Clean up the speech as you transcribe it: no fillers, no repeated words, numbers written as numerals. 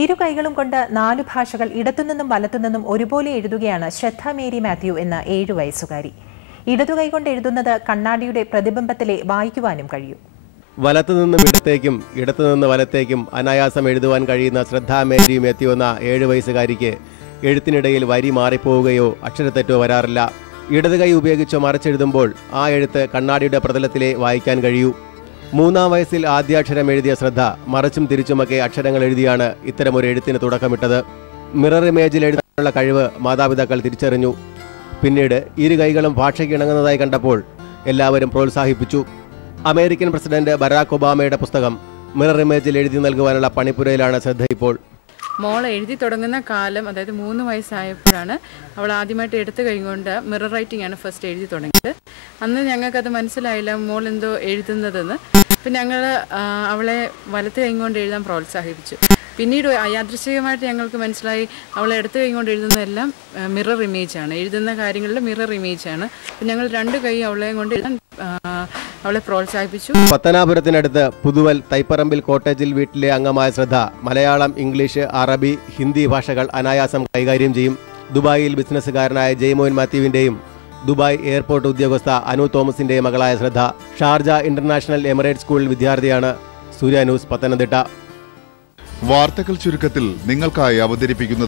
ഇരു കൈകളും കൊണ്ട് 4 ഭാഷകൾ ഇടത്തുനിന്നും വലത്തുനിന്നും ഒരുപോലെ എഴുതുകയാണ് ശ്രദ്ധ മേരി മാത്യു എന്ന 7 വയസ്സുകാരി. ഇടതുകൈ കൊണ്ട് എഴുതുന്നത് കണ്ണാടിയുടെ പ്രതിബിംബത്തിലെ വായിക്കുവാനും കഴിയും. വലത്തുനിന്നും ഇടത്തേക്കും ഇടത്തുനിന്ന് വലത്തേക്കും അനായാസം എഴുതുവാൻ കഴിയുന്ന ശ്രദ്ധ മേരി മാത്യു എന്ന 7 വയസ്സുകാരിക്ക് എഴുത്തിനിടയിൽ വരി മാറിപ്പോവുകയോ അക്ഷരത്തെറ്റോ വരാറില്ല. ഇടത് കൈ ഉപയോഗിച്ച് മറിച്ചെഴുതുമ്പോൾ ആ എഴുത്ത് കണ്ണാടിയുടെ പ്രതലത്തിലെ വായിക്കാൻ കഴിയൂ. 3-ാം വയസ്സിൽ ആദ്യാക്ഷരം എഴുതിയ ശ്രദ്ധ മറിച്ചും തിരിച്ചുമൊക്കെ അക്ഷരങ്ങൾ എഴുതിയാണ് ഇത്തരമൊരു എഴുത്തിന് തുടക്കമിട്ടത്. മിറർ ഇമേജിൽ എഴുതാനുള്ള കഴിവ് മാതാപിതാക്കൾ തിരിച്ചറിഞ്ഞു. പിന്നീട് ഇരു കൈകളും ഭാഷയ്ക്ക് ഇണങ്ങുന്നതായി കണ്ടപ്പോൾ എല്ലാവരും പ്രോത്സാഹിപ്പിച്ചു. അമേരിക്കൻ പ്രസിഡന്റ് ബരാക് ഒബാമയുടെ പുസ്തകം മിറർ ഇമേജിൽ എഴുതി നൽകുവാനുള്ള പണിപ്പുരയിലാണ് ശ്രദ്ധ ഇപ്പോൾ. മോളെ എഴുതി തുടങ്ങുന്ന കാലം, അതായത് 3 വയസ്സായപ്പോഴാണ് അവൾ ആദ്യമായിട്ട് എടുത്തു കഴിഞ്ഞുകൊണ്ട് മിറർ റൈറ്റിംഗ് ആണ് ഫസ്റ്റ് എഴുതി തുടങ്ങിയത്. അന്ന് ഞങ്ങൾക്കത് മനസ്സിലായില്ല മോൾ എന്തോ എഴുതുന്നതെന്ന്. അപ്പം ഞങ്ങൾ അവളെ വലത്ത് കൈ കൊണ്ട് എഴുതാൻ പ്രോത്സാഹിപ്പിച്ചു. പിന്നീട് യാദൃശ്ചികമായിട്ട് ഞങ്ങൾക്ക് മനസ്സിലായി അവളെ എടുത്തു കൈ കൊണ്ട് എഴുതുന്നതെല്ലാം മിറർ ഇമേജാണ്, എഴുതുന്ന കാര്യങ്ങളിൽ മിറർ ഇമേജാണ്. അപ്പം ഞങ്ങൾ 2 കൈ അവളെ കൊണ്ട് എഴുതാൻ അവളെ പ്രോത്സാഹിപ്പിച്ചു. പത്തനാപുരത്തിനടുത്ത് പുതുവൽ തൈപ്പറമ്പിൽ കോട്ടേജിൽ വീട്ടിലെ അംഗമായ ശ്രദ്ധ മലയാളം, ഇംഗ്ലീഷ്, അറബി, ഹിന്ദി ഭാഷകൾ അനായാസം കൈകാര്യം ചെയ്യും. ദുബായിൽ ബിസിനസ്സുകാരനായ ജയ്മോൻ മാത്യുവിന്റെയും ദുബായ് എയർപോർട്ട് ഉദ്യോഗസ്ഥ അനു തോമസിന്റെയും മകളായ ശ്രദ്ധ ഷാർജ ഇന്റർനാഷണൽ എമിറേറ്റ് സ്കൂളിൽ വിദ്യാർത്ഥിയാണ്. സൂര്യ ന്യൂസ്, പത്തനംതിട്ട. വാർത്തകൾ ചുരുക്കത്തിൽ നിങ്ങൾക്കായി അവതരിപ്പിക്കുന്നത്